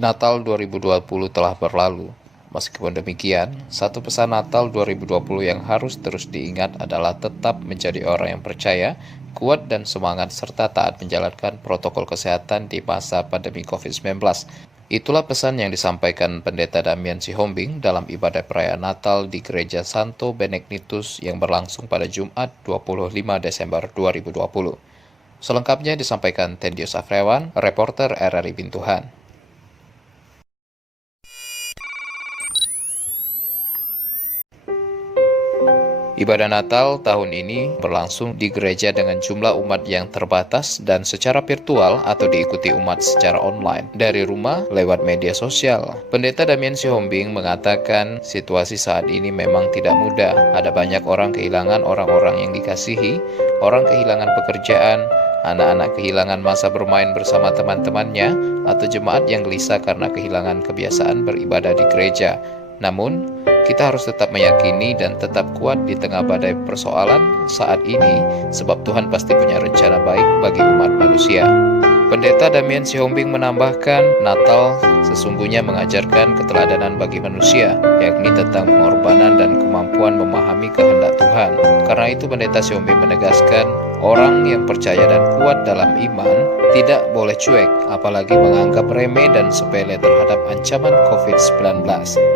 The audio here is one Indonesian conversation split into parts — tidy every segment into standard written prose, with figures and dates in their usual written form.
Natal 2020 telah berlalu. Meskipun demikian, satu pesan Natal 2020 yang harus terus diingat adalah tetap menjadi orang yang percaya, kuat dan semangat serta taat menjalankan protokol kesehatan di masa pandemi COVID-19. Itulah pesan yang disampaikan Pendeta Damian Sihombing dalam ibadah perayaan Natal di Gereja Santo Benedictus yang berlangsung pada Jumat 25 Desember 2020. Selengkapnya disampaikan Tendius Afrewan, reporter RRI Bintuhan. Ibadah Natal tahun ini berlangsung di gereja dengan jumlah umat yang terbatas dan secara virtual atau diikuti umat secara online dari rumah lewat media sosial. Pendeta Damian Sihombing mengatakan situasi saat ini memang tidak mudah. Ada banyak orang kehilangan orang-orang yang dikasihi, orang kehilangan pekerjaan, anak-anak kehilangan masa bermain bersama teman-temannya, atau jemaat yang gelisah karena kehilangan kebiasaan beribadah di gereja. Namun, kita harus tetap meyakini dan tetap kuat di tengah badai persoalan saat ini, sebab Tuhan pasti punya rencana baik bagi umat manusia. Pendeta Damian Sihombing menambahkan, Natal sesungguhnya mengajarkan keteladanan bagi manusia, yakni tentang pengorbanan dan kemampuan memahami kehendak Tuhan. Karena itu Pendeta Sihombing menegaskan, orang yang percaya dan kuat dalam iman tidak boleh cuek, apalagi menganggap remeh dan sepele terhadap ancaman COVID-19.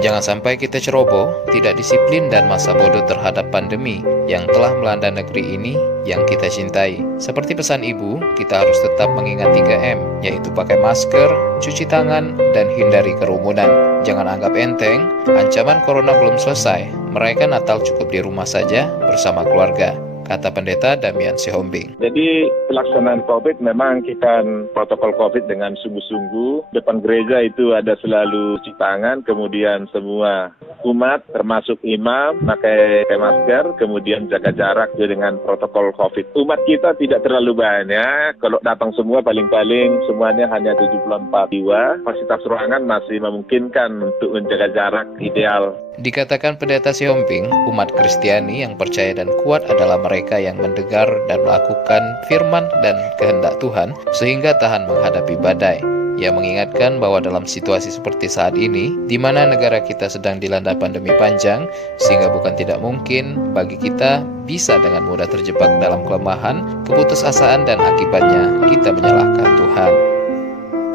Jangan sampai kita ceroboh, tidak disiplin dan masa bodoh terhadap pandemi yang telah melanda negeri ini yang kita cintai. Seperti pesan Ibu, kita harus tetap mengingat 3M, yaitu pakai masker, cuci tangan, dan hindari kerumunan. Jangan anggap enteng, ancaman corona belum selesai. Merayakan Natal cukup di rumah saja bersama keluarga, kata Pendeta Damian Sihombing. Jadi pelaksanaan COVID memang kita protokol COVID dengan sungguh-sungguh. Depan gereja itu ada selalu cuci tangan, kemudian semua umat termasuk imam pakai masker, kemudian jaga jarak dengan protokol COVID. Umat kita tidak terlalu banyak, kalau datang semua paling-paling semuanya hanya 74 jiwa. Fasilitas ruangan masih memungkinkan untuk menjaga jarak ideal. Dikatakan Pendeta Sihombing, umat Kristiani yang percaya dan kuat adalah mereka yang mendengar dan melakukan firman dan kehendak Tuhan sehingga tahan menghadapi badai. Ia mengingatkan bahwa dalam situasi seperti saat ini, di mana negara kita sedang dilanda pandemi panjang, sehingga bukan tidak mungkin bagi kita bisa dengan mudah terjebak dalam kelemahan, keputusasaan dan akibatnya kita menyalahkan Tuhan.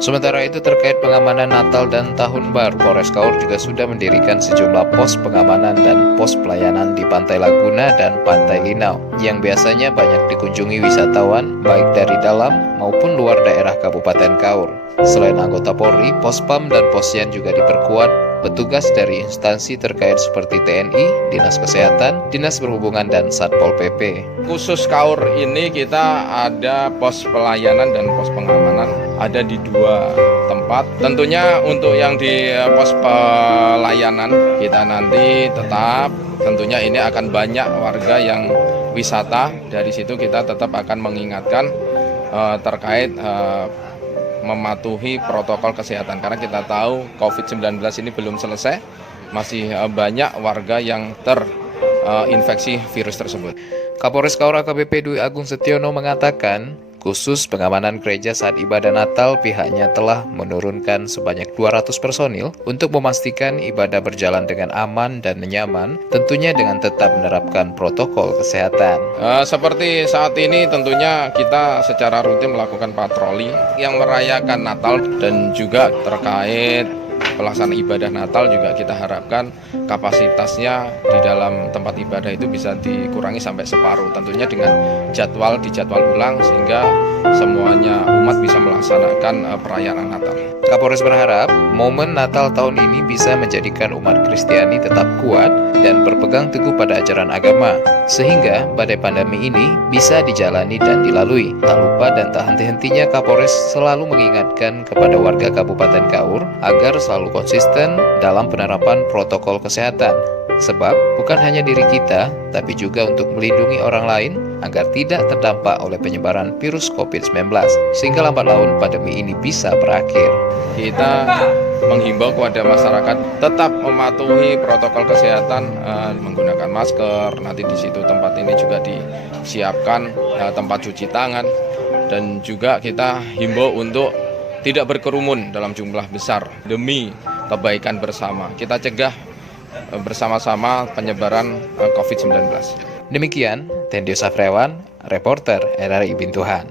Sementara itu terkait pengamanan Natal dan Tahun Baru, Polres Kaur juga sudah mendirikan sejumlah pos pengamanan dan pos pelayanan di Pantai Laguna dan Pantai Linau yang biasanya banyak dikunjungi wisatawan baik dari dalam maupun luar daerah Kabupaten Kaur. Selain anggota Polri, Pospam dan Posyan juga diperkuat petugas dari instansi terkait seperti TNI, Dinas Kesehatan, Dinas Perhubungan, dan Satpol PP. Khusus Kaur ini kita ada pos pelayanan dan pos pengamanan ada di 2 tempat. Tentunya untuk yang di pos pelayanan kita nanti tetap tentunya ini akan banyak warga yang wisata. Dari situ kita tetap akan mengingatkan terkait mematuhi protokol kesehatan karena kita tahu COVID-19 ini belum selesai, masih banyak warga yang terinfeksi virus tersebut. Kapolres Kaur AKBP Dwi Agung Setiono mengatakan, khusus pengamanan gereja saat ibadah Natal pihaknya telah menurunkan sebanyak 200 personil untuk memastikan ibadah berjalan dengan aman dan nyaman, tentunya dengan tetap menerapkan protokol kesehatan. Seperti saat ini tentunya kita secara rutin melakukan patroli yang merayakan Natal dan juga terkait pelaksanaan ibadah Natal juga kita harapkan kapasitasnya di dalam tempat ibadah itu bisa dikurangi sampai separuh, tentunya dengan dijadwal ulang sehingga semuanya umat bisa melaksanakan perayaan Natal. Kapolres berharap momen Natal tahun ini bisa menjadikan umat Kristiani tetap kuat dan berpegang teguh pada ajaran agama, sehingga badai pandemi ini bisa dijalani dan dilalui. Tak lupa dan tak henti-hentinya Kapolres selalu mengingatkan kepada warga Kabupaten Kaur agar selalu konsisten dalam penerapan protokol kesehatan. Sebab bukan hanya diri kita, tapi juga untuk melindungi orang lain, agar tidak terdampak oleh penyebaran virus COVID-19, sehingga lambat laun pandemi ini bisa berakhir. Kita menghimbau kepada masyarakat tetap mematuhi protokol kesehatan, menggunakan masker. Nanti di situ tempat ini juga disiapkan tempat cuci tangan, dan juga kita himbau untuk tidak berkerumun dalam jumlah besar demi kebaikan bersama. Kita cegah bersama-sama penyebaran COVID-19. Demikian, Tendio Safrewan, reporter RRI Bintuhan.